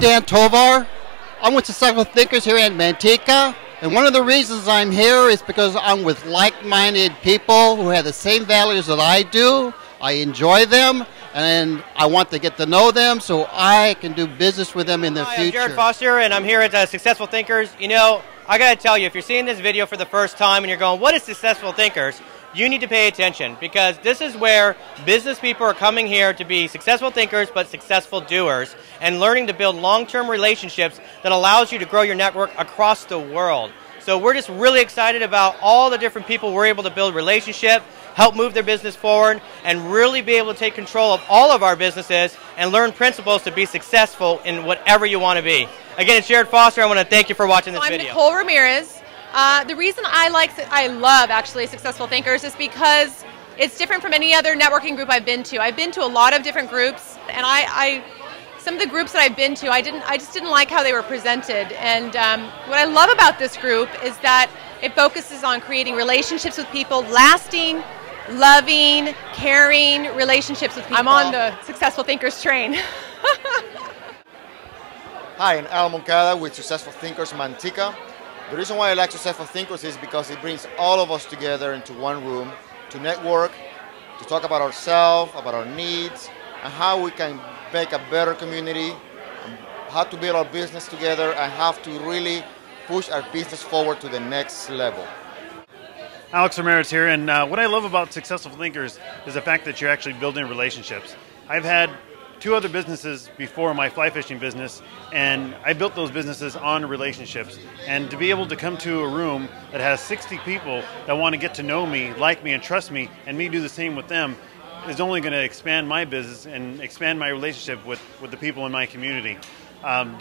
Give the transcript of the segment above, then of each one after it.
Dan Tovar. I'm with Successful Thinkers here at Manteca, and one of the reasons I'm here is because I'm with like-minded people who have the same values that I do. I enjoy them, and I want to get to know them so I can do business with them in the future. I'm Jared Foster, and I'm here at Successful Thinkers. You know, I got to tell you, if you're seeing this video for the first time and you're going, what is Successful Thinkers? You need to pay attention, because this is where business people are coming here to be successful thinkers but successful doers, and learning to build long-term relationships that allows you to grow your network across the world. So we're just really excited about all the different people we're able to build relationships, help move their business forward, and really be able to take control of all of our businesses and learn principles to be successful in whatever you want to be. Again, it's Jared Foster. I want to thank you for watching this video. I'm Nicole Ramirez. The reason I love actually Successful Thinkers is because it's different from any other networking group I've been to. I've been to a lot of different groups, and some of the groups that I've been to, I just didn't like how they were presented. And what I love about this group is that it focuses on creating relationships with people, lasting, loving, caring relationships with people. I'm on the Successful Thinkers train. Hi, I'm Al Moncada with Successful Thinkers Manteca. The reason why I like Successful Thinkers is because it brings all of us together into one room to network, to talk about ourselves, about our needs, and how we can make a better community, how to build our business together, and how to really push our business forward to the next level. Alex Ramirez here, and what I love about Successful Thinkers is the fact that you're actually building relationships. I've had 2 other businesses before my fly fishing business, and I built those businesses on relationships. And to be able to come to a room that has 60 people that want to get to know me, like me, and trust me, and me do the same with them, is only going to expand my business and expand my relationship with the people in my community. I'm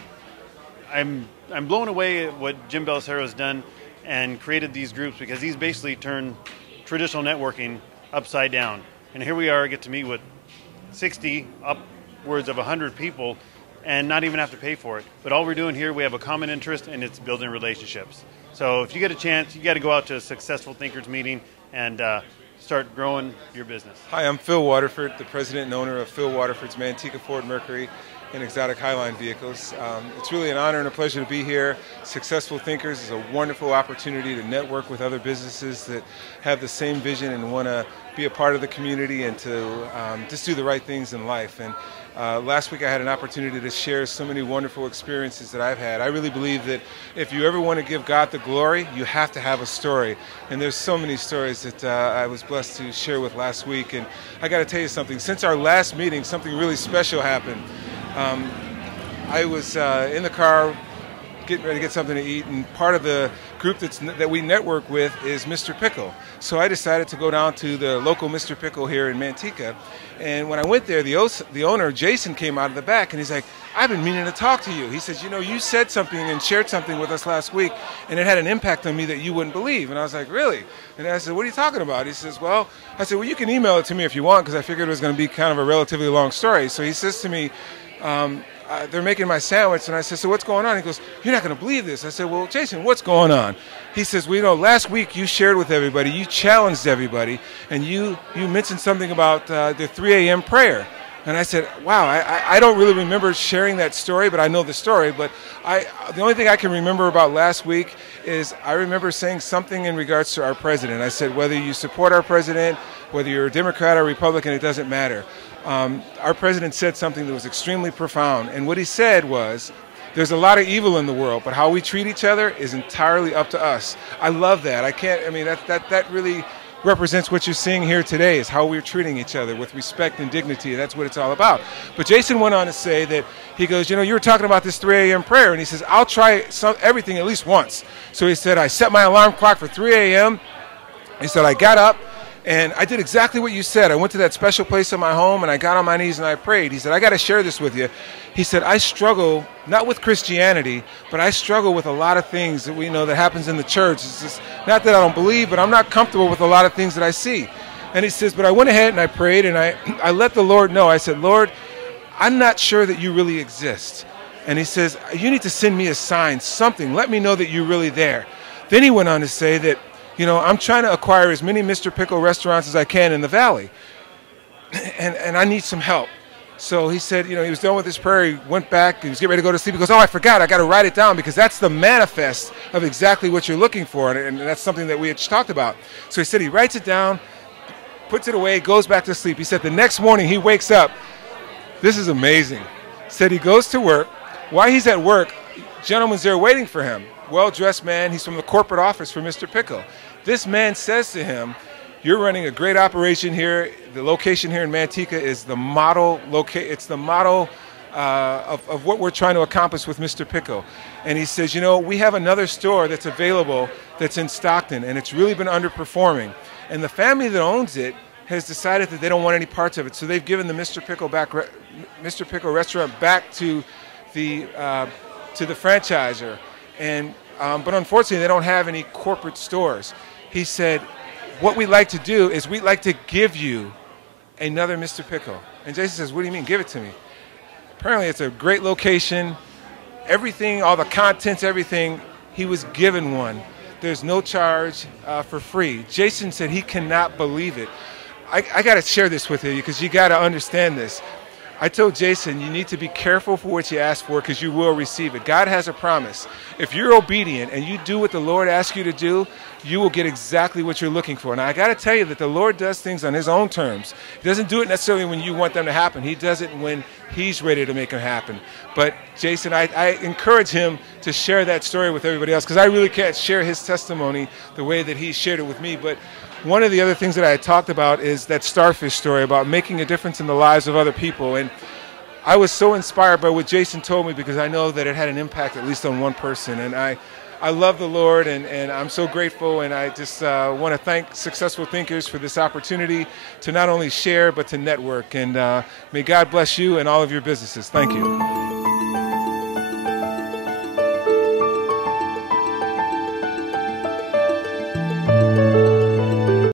blown away at what Jim Bellacera has done and created these groups, because he's basically turned traditional networking upside down. And here we are, get to meet with 60, upwards of 100 people, and not even have to pay for it. But all we're doing here, we have a common interest, and it's building relationships. So if you get a chance, you got to go out to a Successful Thinkers meeting and start growing your business. Hi, I'm Phil Waterford, the president and owner of Phil Waterford's Manteca Ford Mercury and Exotic Highline vehicles. It's really an honor and a pleasure to be here. Successful Thinkers is a wonderful opportunity to network with other businesses that have the same vision and want to be a part of the community and to just do the right things in life. And last week I had an opportunity to share so many wonderful experiences that I've had. I really believe that if you ever want to give God the glory, you have to have a story. And there's so many stories that I was blessed to share with last week. And I got to tell you something. Since our last meeting, something really special happened. I was in the car getting ready to get something to eat, and part of the group that we network with is Mr. Pickle. So I decided to go down to the local Mr. Pickle here in Manteca, and when I went there, the owner, Jason, came out of the back, and he's like, I've been meaning to talk to you. He says, you know, you said something and shared something with us last week, and it had an impact on me that you wouldn't believe. And I was like, really? And I said, what are you talking about? He says, well, I said, well, you can email it to me if you want, because I figured it was going to be kind of a relatively long story. So he says to me, they're making my sandwich, and I said, so what's going on? He goes, you're not going to believe this. I said, well, Jason, what's going on? He says, well, you know, last week you shared with everybody, you challenged everybody, and you mentioned something about the 3 a.m. prayer. And I said, wow, I don't really remember sharing that story, but I know the story. But the only thing I can remember about last week is I remember saying something in regards to our president. I said, whether you support our president, whether you're a Democrat or Republican, it doesn't matter. Our president said something that was extremely profound, and what he said was, there's a lot of evil in the world, but how we treat each other is entirely up to us. I love that. That really represents what you're seeing here today, is how we're treating each other with respect and dignity. That's what it's all about. But Jason went on to say that, he goes, you know, you were talking about this 3 a.m. prayer, and he says, I'll try everything at least once. So he said, I set my alarm clock for 3 a.m. He said, I got up, and I did exactly what you said. I went to that special place in my home, and I got on my knees and I prayed. He said, I got to share this with you. He said, I struggle, not with Christianity, but I struggle with a lot of things that we know that happens in the church. It's just, not that I don't believe, but I'm not comfortable with a lot of things that I see. And he says, but I went ahead and I prayed, and I let the Lord know. I said, Lord, I'm not sure that you really exist. And he says, you need to send me a sign, something. Let me know that you're really there. Then he went on to say that, you know, I'm trying to acquire as many Mr. Pickle restaurants as I can in the valley, and I need some help. So he said, he was done with his prayer. He went back. He was getting ready to go to sleep. He goes, oh, I forgot. I got to write it down because that's the manifest of exactly what you're looking for. And that's something that we had talked about. So he said he writes it down, puts it away, goes back to sleep. He said the next morning he wakes up. This is amazing. Said he goes to work. While he's at work, gentleman's there waiting for him. Well-dressed man. He's from the corporate office for Mr. Pickle. This man says to him, you're running a great operation here. The location here in Manteca is the model It's the model of what we're trying to accomplish with Mr. Pickle. And he says, we have another store that's available that's in Stockton, and it's really been underperforming. And the family that owns it has decided that they don't want any parts of it, so they've given the Mr. Pickle restaurant back to the franchisor. And but unfortunately, they don't have any corporate stores. He said, what we'd like to do is we'd like to give you another Mr. Pickle. And Jason says, what do you mean, give it to me? Apparently it's a great location. Everything, all the contents, everything, he was given one. There's no charge, for free. Jason said he cannot believe it. I got to share this with you because you got to understand this. I told Jason, you need to be careful for what you ask for because you will receive it. God has a promise. If you're obedient and you do what the Lord asks you to do, you will get exactly what you're looking for. Now, I got to tell you that the Lord does things on his own terms. He doesn't do it necessarily when you want them to happen. He does it when he's ready to make them happen. But Jason, I encourage him to share that story with everybody else because I really can't share his testimony the way that he shared it with me. But one of the other things that I had talked about is that starfish story about making a difference in the lives of other people. And I was so inspired by what Jason told me because I know that it had an impact at least on one person. And I love the Lord, and I'm so grateful. And I just want to thank Successful Thinkers for this opportunity to not only share but to network. And may God bless you and all of your businesses. Thank you.